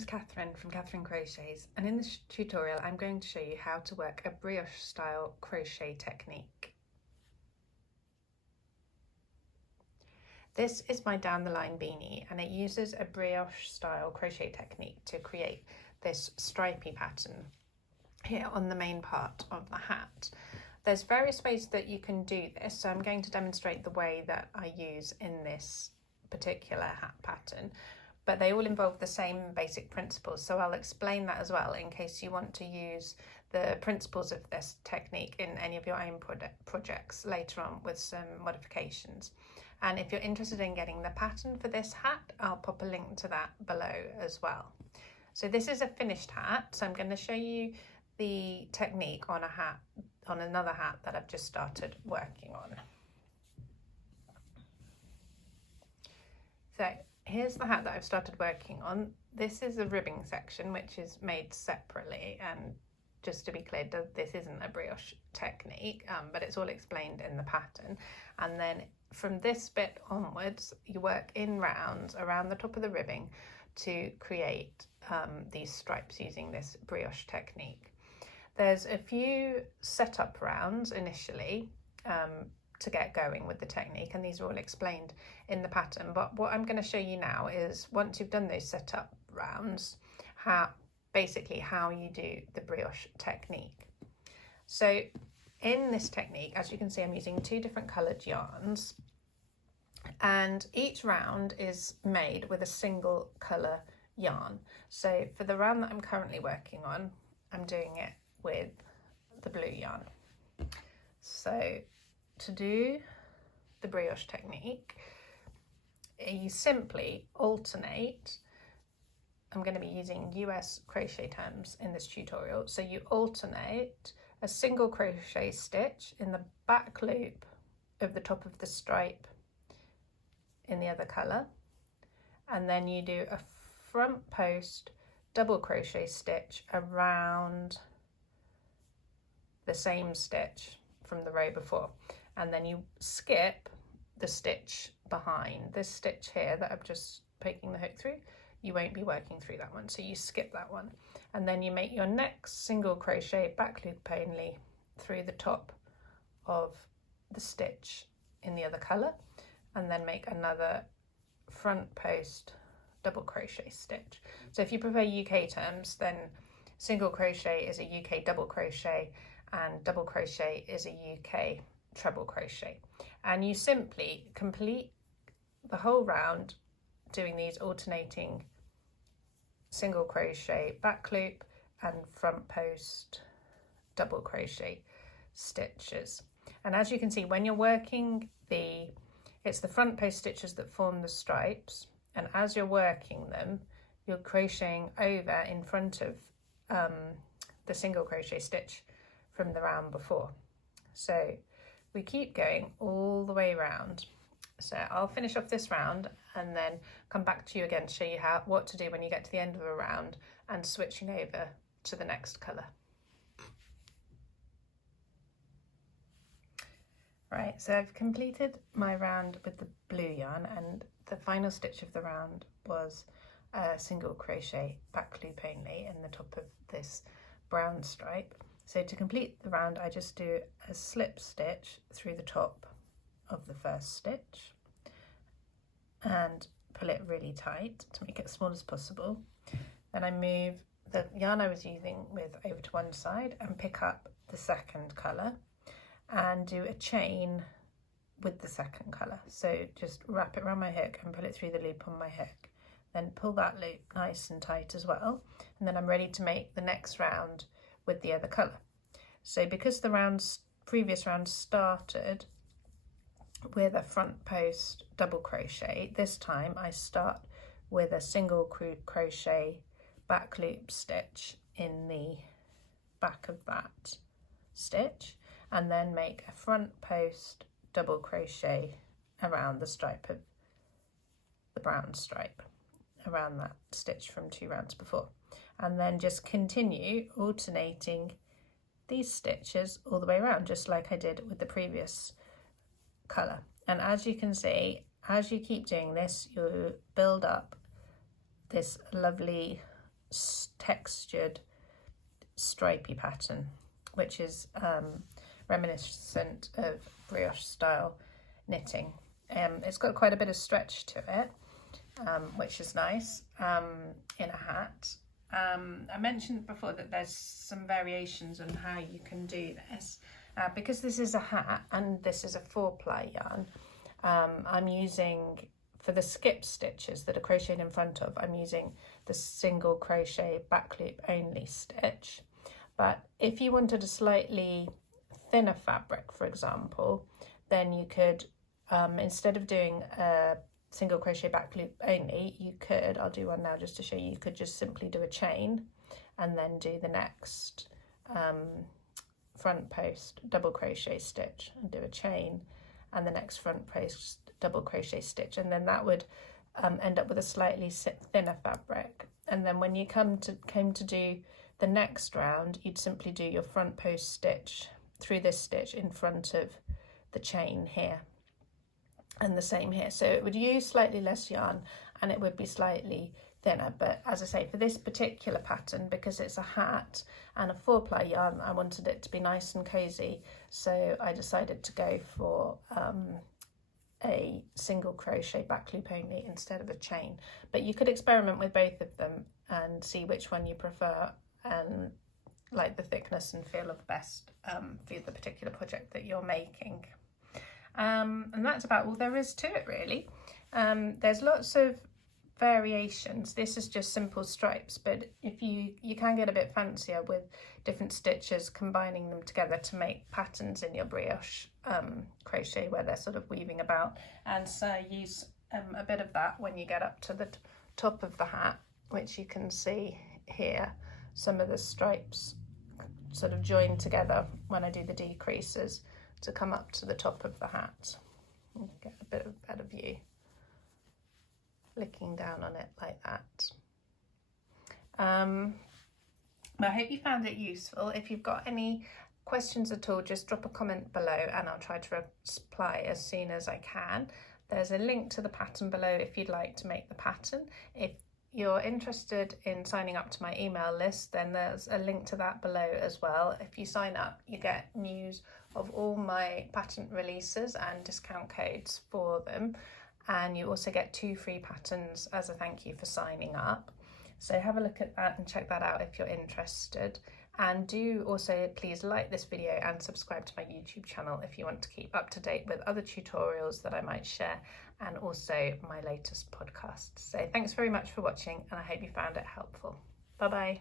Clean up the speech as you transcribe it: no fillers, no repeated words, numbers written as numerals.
name's Catherine from Catherine Crochets, and in this tutorial I'm going to show you how to work a brioche style crochet technique. This is my Down the Line beanie, and it uses a brioche style crochet technique to create this stripy pattern here on the main part of the hat. There's various ways that you can do this, so I'm going to demonstrate the way that I use in this particular hat pattern, but they all involve the same basic principles, so I'll explain that as well in case you want to use the principles of this technique in any of your own projects later on with some modifications. And if you're interested in getting the pattern for this hat, I'll pop a link to that below as well. So this is a finished hat, so I'm going to show you the technique on another hat that I've just started working on. So here's the hat that I've started working on. This is a ribbing section which is made separately, and just to be clear, this isn't a brioche technique, but it's all explained in the pattern. And then from this bit onwards, you work in rounds around the top of the ribbing to create these stripes using this brioche technique. There's a few setup rounds initially to get going with the technique, and these are all explained in the pattern, but what I'm going to show you now is once you've done those setup rounds, basically how you do the brioche technique. So in this technique, as you can see, I'm using two different coloured yarns, and each round is made with a single colour yarn. So for the round that I'm currently working on, I'm doing it with the blue yarn. So to do the brioche technique, you simply alternate. I'm going to be using US crochet terms in this tutorial. So you alternate a single crochet stitch in the back loop of the top of the stripe in the other colour, and then you do a front post double crochet stitch around the same stitch from the row before, and then you skip the stitch behind this stitch here that I'm just poking the hook through. You won't be working through that one, so you skip that one, and then you make your next single crochet back loop only through the top of the stitch in the other colour, and then make another front post double crochet stitch. So if you prefer UK terms, then single crochet is a UK double crochet and double crochet is a UK treble crochet, and you simply complete the whole round doing these alternating single crochet back loop and front post double crochet stitches. And as you can see, when you're working it's the front post stitches that form the stripes, and as you're working them, you're crocheting over in front of the single crochet stitch from the round before. So we keep going all the way around. So I'll finish off this round and then come back to you again to show you what to do when you get to the end of a round and switching over to the next colour. Right, so I've completed my round with the blue yarn, and the final stitch of the round was a single crochet back loop only in the top of this brown stripe. So to complete the round, I just do a slip stitch through the top of the first stitch and pull it really tight to make it as small as possible. Then I move the yarn I was using with over to one side and pick up the second colour and do a chain with the second colour. So just wrap it around my hook and pull it through the loop on my hook. Then pull that loop nice and tight as well. And then I'm ready to make the next round with the other colour. So because the previous round started with a front post double crochet, this time I start with a single crochet back loop stitch in the back of that stitch, and then make a front post double crochet around the stripe of the brown stripe, around that stitch from 2 rounds before, and then just continue alternating these stitches all the way around, just like I did with the previous colour. And as you can see, as you keep doing this, you build up this lovely textured stripy pattern, which is reminiscent of brioche style knitting. It's got quite a bit of stretch to it, which is nice in a hat. I mentioned before that there's some variations on how you can do this. Because this is a hat and this is a 4-ply yarn, I'm using, for the skip stitches that are crocheted in front of, I'm using the single crochet back loop only stitch. But if you wanted a slightly thinner fabric, for example, then you could, instead of doing a single crochet back loop only, you could, I'll do one now just to show you, you could just simply do a chain and then do the next front post double crochet stitch and do a chain and the next front post double crochet stitch, and then that would end up with a slightly thinner fabric. And then when you came to do the next round, you'd simply do your front post stitch through this stitch in front of the chain here, and the same here. So it would use slightly less yarn and it would be slightly thinner. But as I say, for this particular pattern, because it's a hat and a 4-ply yarn, I wanted it to be nice and cozy, so I decided to go for a single crochet back loop only instead of a chain. But you could experiment with both of them and see which one you prefer and like the thickness and feel of best for the particular project that you're making. And that's about all there is to it, really. There's lots of variations. This is just simple stripes, but if you can get a bit fancier with different stitches, combining them together to make patterns in your brioche crochet where they're sort of weaving about. And so use a bit of that when you get up to the top of the hat, which you can see here, some of the stripes sort of join together when I do the decreases to come up to the top of the hat. Get a bit of better view looking down on it like that. I hope you found it useful. If you've got any questions at all, just drop a comment below and I'll try to reply as soon as I can. There's a link to the pattern below if you'd like to make the pattern. If you're interested in signing up to my email list, then there's a link to that below as well. If you sign up, you get news of all my pattern releases and discount codes for them, and you also get 2 free patterns as a thank you for signing up. So have a look at that and check that out if you're interested. And do also please like this video and subscribe to my YouTube channel if you want to keep up to date with other tutorials that I might share, and also my latest podcasts. So thanks very much for watching, and I hope you found it helpful. Bye bye.